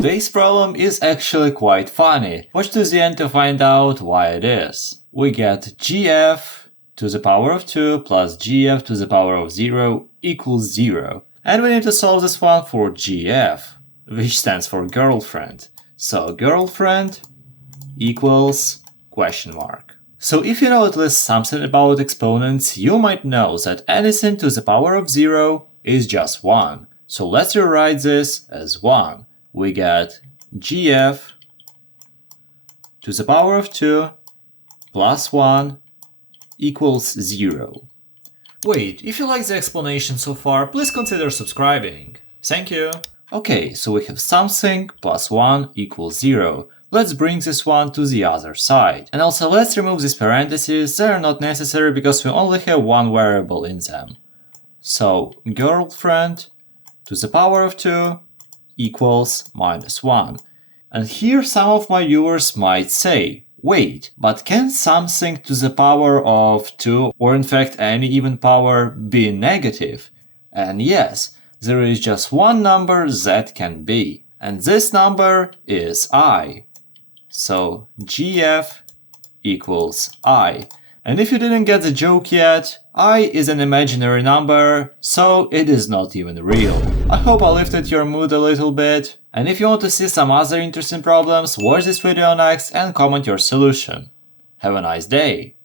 This problem is actually quite funny. Watch to the end to find out why it is. We get gf to the power of 2 plus gf to the power of 0 equals 0. And we need to solve this one for gf, which stands for girlfriend. So girlfriend equals question mark. So if you know at least something about exponents, you might know that anything to the power of 0 is just 1. So let's rewrite this as 1. We get gf to the power of 2 plus 1 equals 0. Wait, if you like the explanation so far, please consider subscribing. Thank you. Okay, so we have something plus 1 equals 0. Let's bring this one to the other side. And also let's remove these parentheses, they are not necessary because we only have one variable in them. So girlfriend to the power of 2 equals minus 1. And here some of my viewers might say, wait, but can something to the power of 2, or in fact any even power, be negative? And yes, there is just one number that can be. And this number is I. So gf equals I. And if you didn't get the joke yet, I is an imaginary number, so it is not even real. I hope I lifted your mood a little bit. And if you want to see some other interesting problems, watch this video next and comment your solution. Have a nice day!